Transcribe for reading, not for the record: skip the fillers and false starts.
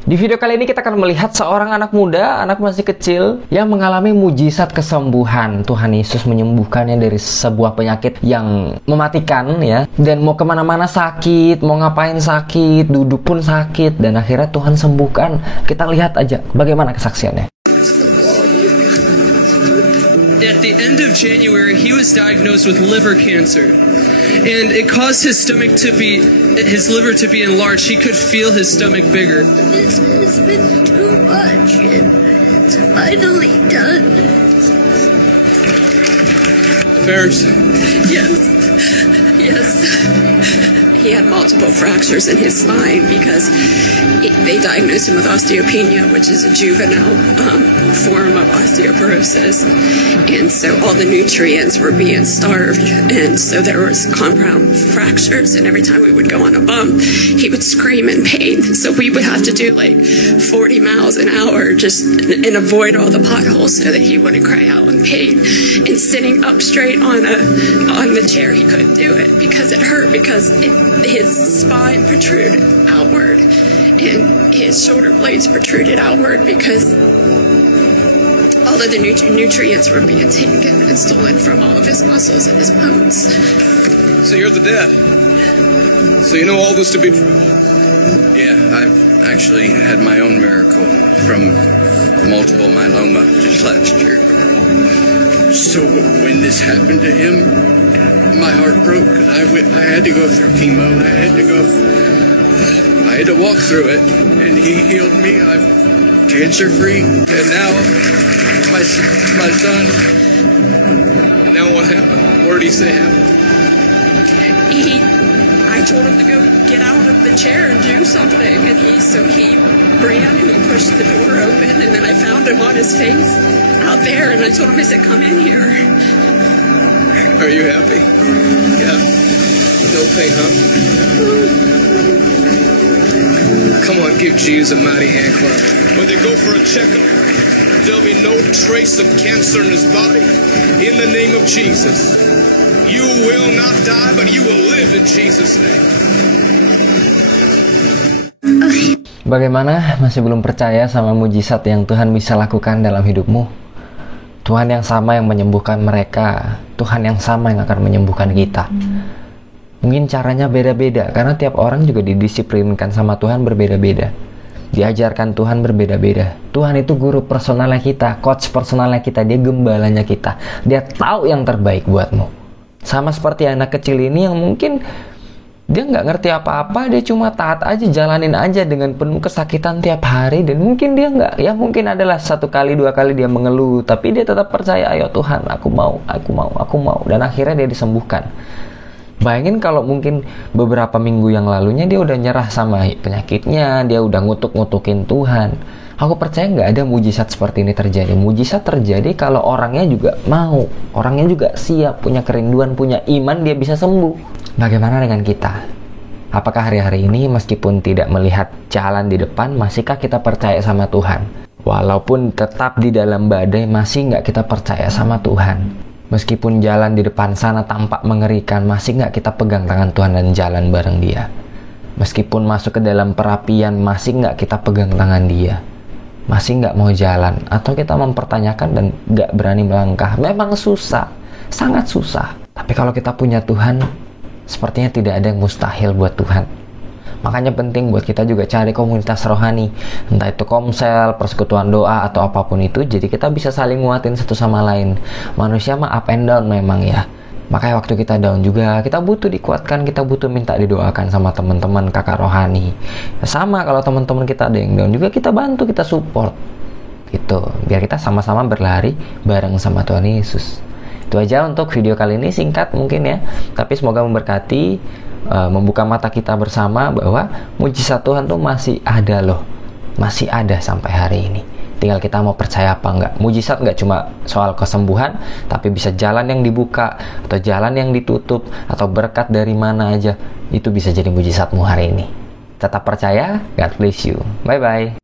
Di video kali ini kita akan melihat seorang anak muda, anak masih kecil, yang mengalami mujizat kesembuhan. Tuhan Yesus menyembuhkannya dari sebuah penyakit yang mematikan ya. Dan mau kemana-mana sakit, mau ngapain sakit, duduk pun sakit. Dan akhirnya Tuhan sembuhkan. Kita lihat aja bagaimana kesaksiannya. At the end of January, he was diagnosed with liver cancer. And it caused his liver to be enlarged. He could feel his stomach bigger. This has been too much, and it's finally done. Ferris. Yes. He had multiple fractures in his spine because they diagnosed him with osteopenia, which is a juvenile form of osteoporosis. And so all the nutrients were being starved. And so there was compound fractures. And every time we would go on a bump, he would scream in pain. So we would have to do like 40 miles an hour just and avoid all the potholes so that he wouldn't cry out in pain. And sitting up straight on the chair, he couldn't do it because it hurt, because his spine protruded outward and his shoulder blades protruded outward because all of the nutrients were being taken and stolen from all of his muscles and his bones. So you're the dad. So you know all this to be true? Yeah, I've actually had my own miracle from multiple myeloma just last year. So when this happened to him, my heart broke because I had to go through chemo. I had to walk through it, and he healed me. I'm cancer-free, and now my son. And now what happened? What did he say happened? I told him to go get out of the chair and do something, and he ran and he pushed the door open, and then I found him on his face out there, and I told him, I said, "Come in here." Are you happy? Yeah. No pain, huh? Come on, give Jesus a mighty hand clap. When they go for a checkup, there'll be no trace of cancer in his body. In the name of Jesus. You will not die, but you will live in Jesus' name. Bagaimana? Masih belum percaya sama mujizat yang Tuhan bisa lakukan dalam hidupmu? Tuhan yang sama yang menyembuhkan mereka, Tuhan yang sama yang akan menyembuhkan kita. Mungkin caranya beda-beda, karena tiap orang juga didisiplinkan sama Tuhan berbeda-beda. Diajarkan Tuhan berbeda-beda. Tuhan itu guru personalnya kita, coach personalnya kita, dia gembalanya kita. Dia tahu yang terbaik buatmu. Sama seperti anak kecil ini yang mungkin dia nggak ngerti apa-apa, dia cuma taat aja, jalanin aja dengan penuh kesakitan tiap hari. Dan mungkin dia nggak, ya mungkin adalah 1 kali 2 kali dia mengeluh, tapi dia tetap percaya, ayo Tuhan, aku mau. Dan akhirnya dia disembuhkan. Bayangin kalau mungkin beberapa minggu yang lalunya dia udah nyerah sama penyakitnya, dia udah ngutuk-ngutukin Tuhan. Aku percaya nggak ada mujizat seperti ini terjadi. Mujizat terjadi kalau orangnya juga mau, orangnya juga siap, punya kerinduan, punya iman, dia bisa sembuh. Bagaimana dengan kita? Apakah hari-hari ini meskipun tidak melihat jalan di depan, masihkah kita percaya sama Tuhan? Walaupun tetap di dalam badai, masih nggak kita percaya sama Tuhan? Meskipun jalan di depan sana tampak mengerikan, masih nggak kita pegang tangan Tuhan dan jalan bareng Dia? Meskipun masuk ke dalam perapian, masih nggak kita pegang tangan Dia? Masih nggak mau jalan? Atau kita mempertanyakan dan nggak berani melangkah? Memang susah, sangat susah. Tapi kalau kita punya Tuhan, sepertinya tidak ada yang mustahil buat Tuhan. Makanya penting buat kita juga cari komunitas rohani, entah itu komsel, persekutuan doa, atau apapun itu. Jadi kita bisa saling nguatin satu sama lain. Manusia mah up and down memang ya. Makanya waktu kita down juga, kita butuh dikuatkan, kita butuh minta didoakan sama teman-teman kakak rohani. Sama kalau teman-teman kita ada yang down juga, kita bantu, kita support. Gitu, biar kita sama-sama berlari bareng sama Tuhan Yesus. Itu aja untuk video kali ini, singkat mungkin ya. Tapi semoga memberkati, membuka mata kita bersama bahwa mujizat Tuhan tuh masih ada loh. Masih ada sampai hari ini. Tinggal kita mau percaya apa enggak. Mujizat enggak cuma soal kesembuhan, tapi bisa jalan yang dibuka, atau jalan yang ditutup, atau berkat dari mana aja. Itu bisa jadi mujizatmu hari ini. Tetap percaya, God bless you. Bye-bye.